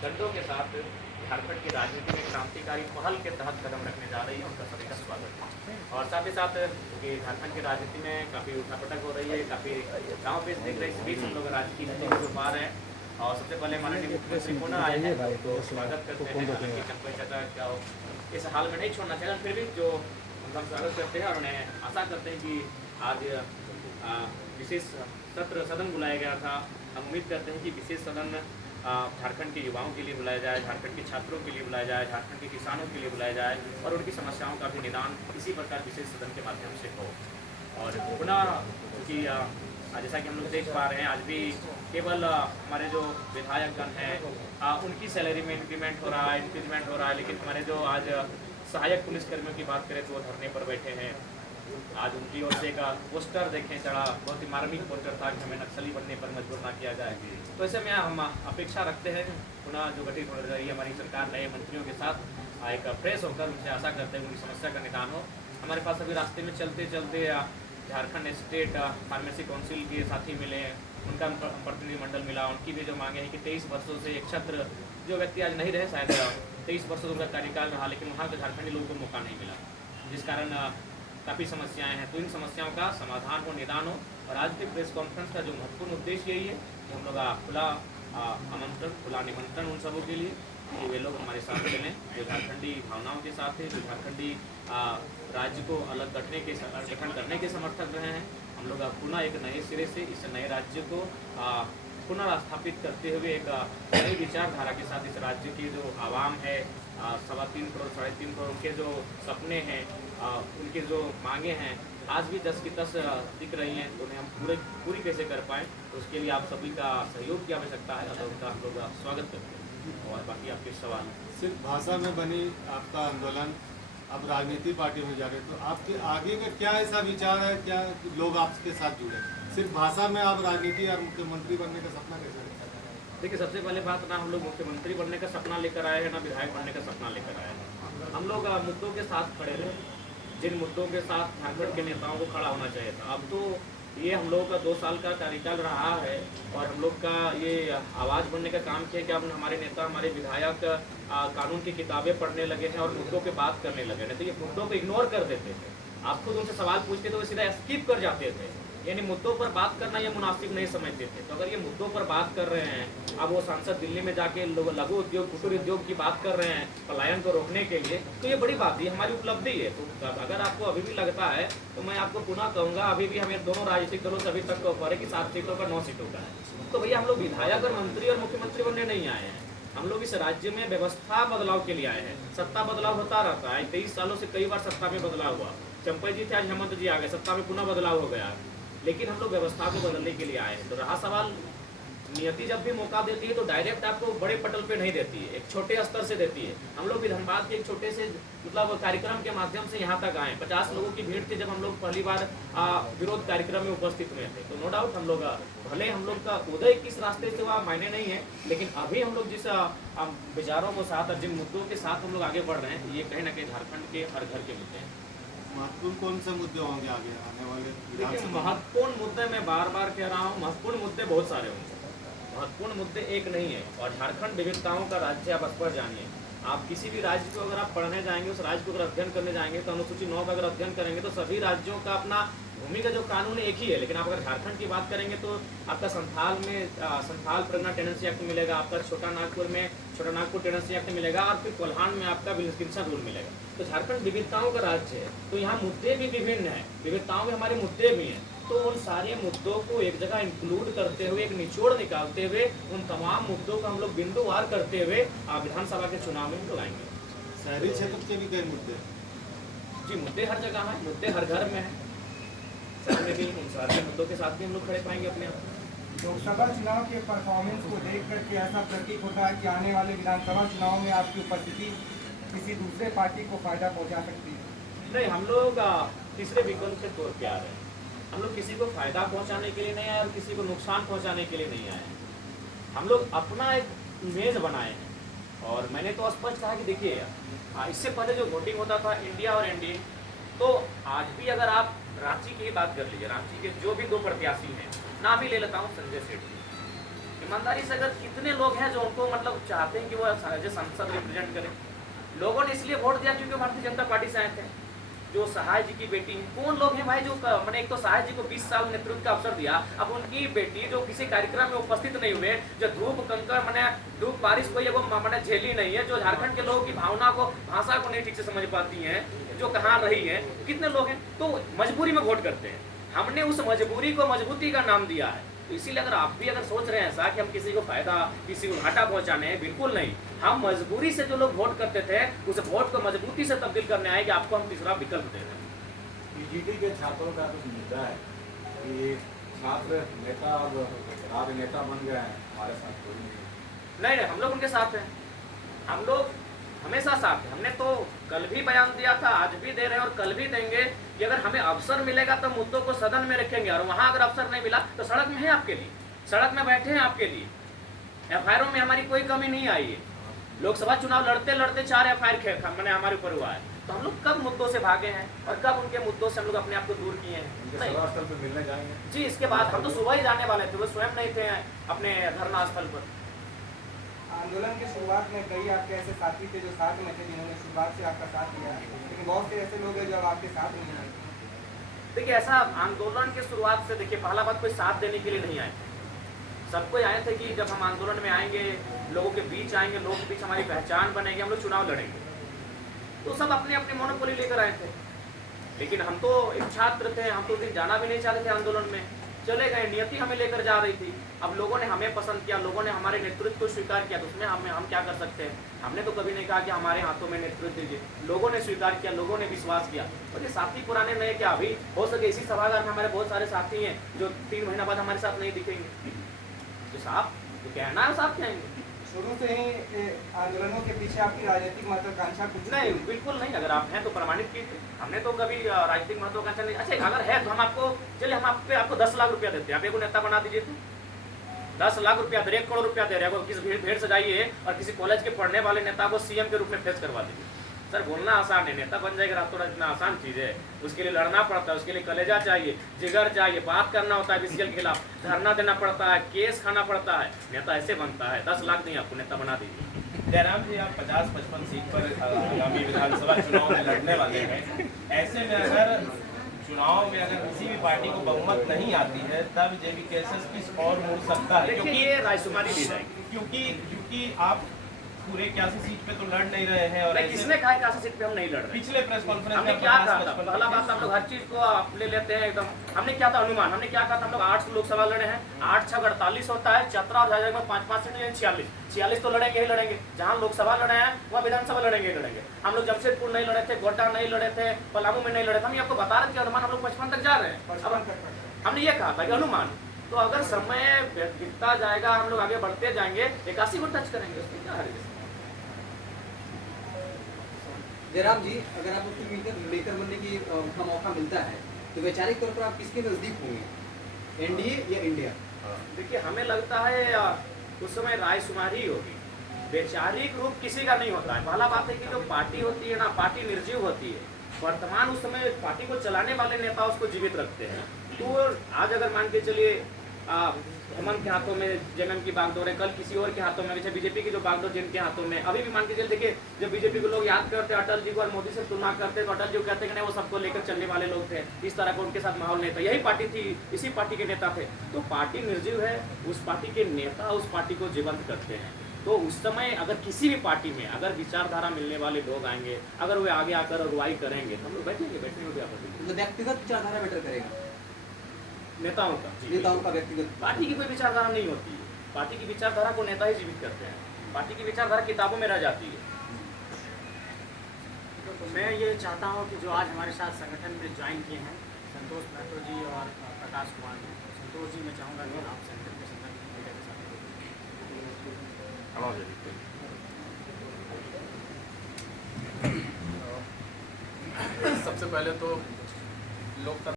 दंडों के साथ झारखंड की राजनीति में क्रांतिकारी पहल के तहत कदम रखने जा रही है, उनका सभी का स्वागत है। और साथ ही साथ क्योंकि झारखंड की राजनीति में काफ़ी उठापटक हो रही है, काफ़ी गाँव पेश दिख रही है, इस बीच हम लोग राजकीय नीति को पा रहे हैं। और सबसे पहले माननीय मुख्यमंत्री पुनः आए हैं तो स्वागत करते हैं। हालांकि चंपई चाचा क्या हो इस हाल में नहीं छोड़ना चाहिए, फिर भी जो उनका स्वागत करते हैं और उन्हें आशा करते हैं कि आज विशेष सदन बुलाया गया था। हम उम्मीद करते हैं कि विशेष सदन झारखंड के युवाओं के लिए बुलाया जाए, झारखंड के छात्रों के लिए बुलाया जाए, झारखंड के किसानों के लिए बुलाया जाए और उनकी समस्याओं का भी निदान इसी प्रकार विशेष सदन के माध्यम से हो। और पुनः क्योंकि जैसा कि हम लोग देख पा रहे हैं, आज भी केवल हमारे जो विधायकगण हैं उनकी सैलरी में इंक्रीमेंट हो रहा है, इंक्रीजमेंट हो रहा है, लेकिन हमारे जो आज सहायक पुलिसकर्मियों की बात करें तो वो धरने पर बैठे हैं। आज उनकी ओर से एक पोस्टर देखें चढ़ा, बहुत ही मार्मिक पोस्टर था कि हमें नक्सली बनने पर मजबूर ना किया जाए। तो ऐसे में हम अपेक्षा रखते हैं पुनः जो गठित हो रही है हमारी सरकार नए मंत्रियों के साथ एक फ्रेश होकर उनसे आशा करते हैं उनकी समस्या का निदान हो। हमारे पास अभी रास्ते में चलते चलते झारखंड स्टेट फार्मेसी काउंसिल के साथी मिले, उनका प्रतिनिधिमंडल मिला। उनकी भी जो मांगे हैं कि 23 वर्षों से एक छात्र जो व्यक्ति आज नहीं रहे, शायद 23 वर्षों से उनका कार्यकाल रहा, लेकिन वहाँ के झारखंडी लोगों को मौका नहीं मिला, जिस कारण काफ़ी समस्याएं हैं। तो इन समस्याओं का समाधान हो, निदान हो। और आज के प्रेस कॉन्फ्रेंस का जो महत्वपूर्ण उद्देश्य यही है कि हम लोग खुला आमंत्रण, खुला निमंत्रण उन सबों के लिए कि वे लोग हमारे साथ चलें जो झारखंडी भावनाओं के साथ है, जो झारखंडी राज्य को अलग गठन करने के समर्थक रहे हैं। हम लोग पुनः एक नए सिरे से इस नए राज्य को पुनर्स्थापित करते हुए एक नई विचारधारा के साथ इस राज्य की जो आवाम है 3.25 करोड़ 3.5 करोड़ उनके जो सपने हैं, उनके जो मांगे हैं आज भी 10 की 10 दिख रही हैं, तो उन्हें हम पूरी कैसे कर पाएँ, तो उसके लिए आप सभी का सहयोग की आवश्यकता है। तो उनका हम लोग स्वागत करते हैं। और बाकी आपके सवाल। सिर्फ भाषा में बनी आपका आंदोलन अब राजनीति पार्टी में जा रहे, तो आपके आगे का क्या ऐसा विचार है, क्या लोग आपके साथ जुड़े? सिर्फ भाषा में आप राजनीति और मुख्यमंत्री बनने का सपना कैसे लेकर आए? देखिए, सबसे पहले बात ना हम लोग मुख्यमंत्री बनने का सपना लेकर आए हैं, ना विधायक बनने का सपना लेकर आए हैं। हम लोग मुद्दों के साथ खड़े रहे, जिन मुद्दों के साथ झारखंड के नेताओं को खड़ा होना चाहिए था। अब तो ये हम लोगों का 2 साल का कार्यकाल रहा है और हम लोग का ये आवाज़ बनने का काम किया कि अब हमारे नेता, हमारे विधायक कानून की किताबें पढ़ने लगे हैं और मुद्दों पे बात करने लगे हैं। तो ये मुद्दों को इग्नोर कर देते थे, आप खुद उनसे सवाल पूछते तो वो सीधा स्किप कर जाते थे, यानी मुद्दों पर बात करना ये मुनासिब नहीं समझते थे। तो अगर ये मुद्दों पर बात कर रहे हैं, अब वो सांसद दिल्ली में जाके लघु उद्योग, कुटीर उद्योग की बात कर रहे हैं पलायन को रोकने के लिए, तो ये बड़ी बात है, हमारी उपलब्धि है। तो अगर आपको अभी भी लगता है तो मैं आपको पुनः कहूँगा, अभी भी हमें दोनों राजनीतिक दलों से अभी तक ऑफर है कि 7 सीटों का 9 सीटों का है। तो भैया हम लोग विधायक और मंत्री और मुख्यमंत्री बनने नहीं आए हैं, हम लोग इस राज्य में व्यवस्था बदलाव के लिए आए हैं। सत्ता बदलाव होता रहता है, 23 सालों से कई बार सत्ता में बदलाव हुआ। चंपई जी थे, आज हेमंत जी आ गए, सत्ता में पुनः बदलाव हो गया, लेकिन हम लोग व्यवस्था को बदलने के लिए आए हैं। तो रहा सवाल, नियति जब भी मौका देती है तो डायरेक्ट आपको बड़े पटल पे नहीं देती है, एक छोटे स्तर से देती है। हम लोग भी धनबाद के एक छोटे से मतलब कार्यक्रम के माध्यम से यहाँ तक आए, 50 लोगों की भीड़ थी जब हम लोग पहली बार विरोध कार्यक्रम में उपस्थित हुए थे। तो नो डाउट हम लोग भले हम लोग का उदय किस रास्ते से हुआ मायने नहीं है, लेकिन अभी हम लोग जिस विचारों को साथ और जिन मुद्दों के साथ हम लोग आगे बढ़ रहे हैं, ये कहीं ना कहीं झारखंड के हर घर के मुद्दे हैं। महत्वपूर्ण कौन से मुद्दे होंगे आगे आने वाले? देखिए, महत्वपूर्ण मुद्दे मैं बार बार कह रहा हूँ, महत्वपूर्ण मुद्दे बहुत सारे होंगे, महत्वपूर्ण मुद्दे एक नहीं है। और झारखंड विविधताओं का राज्य, आप अक्सर जानिए, आप किसी भी राज्य को अगर आप पढ़ने जाएंगे, उस राज्य को अगर अध्ययन करने जाएंगे, तो अनुसूची 9 का अगर अध्ययन करेंगे तो सभी राज्यों का अपना भूमि का जो कानून एक ही है। लेकिन आप अगर झारखंड की बात करेंगे तो आपका संथाल प्रज्ञा टेनेंसी एक्ट मिलेगा, आपका छोटा नागपुर टेनेंसी एक्ट मिलेगा, और फिर कोल्हान में आपका विल्किंसन रूल मिलेगा। तो झारखंड विविधताओं का राज्य है, तो यहाँ मुद्दे भी विभिन्न हैं, विविधताओं में हमारे मुद्दे भी हैं। तो उन सारे मुद्दों को एक जगह इंक्लूड करते हुए, एक निचोड़ निकालते हुए, उन तमाम मुद्दों का हम लोग बिंदुवार करते हुए विधानसभा के चुनाव में लोग आएंगे। शहरी क्षेत्र के भी कई मुद्दे? जी, मुद्दे हर जगह हैं, मुद्दे हर घर में हैं, शहर में भी उन सारे मुद्दों के साथ भी हम लोग खड़े पाएंगे अपने आप। लोकसभा चुनाव के परफॉर्मेंस को देख करके ऐसा प्रतीत होता है कि आने वाले विधानसभा चुनाव में आपकी उपस्थिति किसी दूसरे पार्टी को फायदा पहुंचा सकती है? नहीं, हम लोग तीसरे विकल्प के तौर पे आ रहे हैं। हम लोग किसी को फायदा पहुंचाने के लिए नहीं आए और किसी को नुकसान पहुंचाने के लिए नहीं आए हैं। हम लोग अपना एक इमेज बनाए हैं। और मैंने तो स्पष्ट कहा कि देखिए, इससे पहले जो वोटिंग होता था इंडिया और एनडीए, तो आज भी अगर आप रांची की ही बात कर लीजिए, रांची के जो भी 2 प्रत्याशी हैं, नाम ही ले लेता हूँ संजय सेठ जी, ईमानदारी से अगर कितने लोग हैं जो उनको मतलब चाहते हैं कि वो एज ए संसद रिप्रेजेंट करें। लोगों ने इसलिए वोट दिया क्योंकि भारतीय जनता पार्टी से आए थे। जो सहाय जी की बेटी है, कौन लोग हैं भाई जो मैंने एक तो सहाय जी को 20 साल नेतृत्व का अवसर दिया, अब उनकी बेटी जो किसी कार्यक्रम में उपस्थित नहीं हुए, जो धूप कंकर मैंने धूप बारिश कोई वो मैंने झेली नहीं है, जो झारखंड के लोगों की भावना को भाषा को नहीं ठीक से समझ पाती हैं, जो कहाँ रही है, कितने लोग हैं, तो मजबूरी में वोट करते हैं। हमने उस मजबूरी को मजबूती का नाम दिया है। तो इसीलिए अगर आप भी अगर सोच रहे हैं ऐसा कि हम किसी को फायदा किसी को घाटा पहुंचाने हैं, बिल्कुल नहीं। हम मजबूरी से जो लोग वोट करते थे उस वोट को मजबूती से तब्दील करने आए कि आपको हम तीसरा विकल्प दे रहे हैं। पीजीटी के छात्रों का कुछ मुद्दा है कि छात्र नेता अब राजनेता बन गए हैं, हमारे साथ कोई नहीं। हम लोग उनके साथ हैं, हम लोग हमेशा साथ हैं। हमने तो कल भी बयान दिया था, आज भी दे रहे हैं और कल भी देंगे कि अगर हमें अवसर मिलेगा तो मुद्दों को सदन में रखेंगे, और वहां अगर अवसर नहीं मिला तो सड़क में है आपके लिए, सड़क में बैठे हैं आपके लिए। एफआईआर में हमारी कोई कमी नहीं आई है। लोकसभा चुनाव लड़ते लड़ते 4 एफआईआर मैंने हमारे ऊपर हुआ है, तो हम लोग कब मुद्दों से भागे हैं और कब उनके मुद्दों से हम लोग अपने आप को दूर किए हैं? उनके सभा स्थल पे मिलने जाएंगे जी, इसके बाद हम तो सुबह ही जाने वाले थे, वो स्वयं नहीं थे अपने धरना स्थल पर। आंदोलन की शुरुआत में कई आपके ऐसे साथी थे जो साथ में थे, जिन्होंने शुरुआत से आपका साथ दिया, लेकिन बहुत से ऐसे लोग हैं जो अब आपके साथ नहीं आए। देखिए, ऐसा आंदोलन की शुरुआत से देखिए पहला बात कोई साथ देने के लिए नहीं आए थे। सब कोई आए थे कि जब हम आंदोलन में आएंगे, लोगों के बीच आएंगे, लोगों के बीच हमारी पहचान बनेगी, हम लोग चुनाव लड़ेंगे, तो सब अपने अपने मोनोपोली लेकर आए थे। लेकिन हम तो एक छात्र थे, हम तो उस दिन जाना भी नहीं चाहते थे आंदोलन में, चले गए, नियति हमें लेकर जा रही थी। अब लोगों ने हमें पसंद किया, लोगों ने हमारे नेतृत्व को स्वीकार किया, तो उसमें हम क्या कर सकते हैं? हमने तो कभी नहीं कहा कि हमारे हाथों में नेतृत्व दीजिए। लोगों ने स्वीकार किया, लोगों ने विश्वास किया। और ये साथी पुराने नए क्या, अभी हो सके इसी सभागार में हमारे बहुत सारे साथी हैं जो 3 महीना बाद हमारे साथ नहीं दिखेंगे। तो साहब तो कहना है, साथ आएंगे। शुरू से ही आंदोलनों के पीछे आपकी राजनीतिक महत्वाकांक्षा कुछ नहीं, बिल्कुल नहीं। अगर आप हैं तो प्रमाणित कीजिए। हमने तो कभी राजनीतिक महत्वाकांक्षा नहीं। अच्छा, अगर है तो हम आपको चलिए हम आपको 10 लाख रुपया देते हैं, आप एक नेता बना दीजिए। तो 10 लाख रुपया दे रहे, 1 करोड़ रुपया दे रहे हैं, किसी भीड़ से जाइए और किसी कॉलेज के पढ़ने वाले नेता को सीएम के रूप में फेस करवा दीजिए। सर, बोलना आसान है, नेता बन जाएगा रातों रात, इतना आसान चीज़ है? उसके लिए लड़ना पड़ता है, उसके लिए कलेजा चाहिए, जिगर चाहिए, बात करना होता है बीसीएल के खिलाफ, धरना देना पड़ता है, केस खाना पड़ता है। नेता ऐसे बनता है। 10 लाख नहीं, आपको नेता बना दीजिए। जयराम जी, आप 50-55 सीट पर आगामी विधानसभा चुनाव में लड़ने वाले हैं। ऐसे में अगर चुनाव में अगर किसी भी पार्टी को बहुमत नहीं आती है, तब जेबी केसेस किस और मुड़ सकता है? क्योंकि ये रायशुमारी दी जाएगी। क्योंकि आप पूरे 81 सीट पे तो लड़ नहीं रहे हैं। और किसने कहा 81 सीट पे हम नहीं लड़ रहे? पिछले प्रेस कॉन्फ्रेंस हमने में क्या कहा था? पहला बात, हम लोग हर चीज को आप ले लेते हैं एकदम। हमने क्या था अनुमान, हमने क्या कहा था? हम लोग 8 लोकसभा लड़े हैं, 8 6 48 होता है, चतरा और झारखंड में 5-5 सीट यानी 46 तो लड़ेंगे ही लड़ेंगे। जहाँ लोकसभा लड़े हैं वहाँ विधानसभा लड़ेंगे ही लड़ेंगे। हम लोग जमशेदपुर नहीं लड़े थे, गोड्डा नहीं लड़े थे, पलामू में नहीं लड़े थे। हम आपको बता रहे थे अनुमान, हम लोग 55 तक जा रहे हैं। हमने ये कहा था कि अनुमान, तो अगर समय बीतता जाएगा, हम लोग आगे बढ़ते जाएंगे, 81 को टच करेंगे, उसमें क्या है? जयराम जी, अगर आपको फिल्म मेकर बनने की का मौका मिलता है तो वैचारिक तौर पर आप किसके नजदीक होंगे, एनडीए या इंडिया? देखिए, हमें लगता है उस समय रायशुमारी होगी, वैचारिक रूप किसी का नहीं होता है। पहला बात है कि जो पार्टी होती है ना, पार्टी निर्जीव होती है। वर्तमान उस समय पार्टी को चलाने वाले नेता उसको जीवित रखते हैं। तो आज अगर मान के चलिए हेमंत के हाथों में जेएमएम की बागडोर है, कल किसी और के हाथों में, जैसे बीजेपी की जो बागडोर जिनके हाथों में, अभी भी मान के चलिए, देखिए जब बीजेपी को लोग याद करते हैं अटल जी को और मोदी से तुलना करते हैं, तो अटल जी कहते हैं कि नहीं वो सबको लेकर चलने वाले लोग थे, इस तरह का उनके साथ माहौल नहीं था। यही पार्टी थी, इसी पार्टी के नेता थे। तो पार्टी निर्जीव है, उस पार्टी के नेता उस पार्टी को जीवंत करते हैं। तो उस समय अगर किसी भी पार्टी में अगर विचारधारा मिलने वाले लोग आएंगे, अगर वे आगे आकर अगुवाई करेंगे, तो हम लोग बैठेंगे, बैठने में क्या आपत्ति? व्यक्तिगत विचारधारा बेटर करेगा नेताओं का व्यक्तिगत? पार्टी की कोई विचारधारा नहीं होती है। पार्टी की विचारधारा को नेता ही जीवित करते हैं। पार्टी की विचारधारा किताबों में रह जाती है। तो मैं ये चाहता हूँ कि जो आज हमारे साथ संगठन में ज्वाइन किए हैं संतोष महतो जी और प्रकाश कुमार जी, संतोष जी मैं चाहूँगा कि आप संगठन के संदर्भ में मीडिया के साथ सबसे पहले तो लोकतंत्र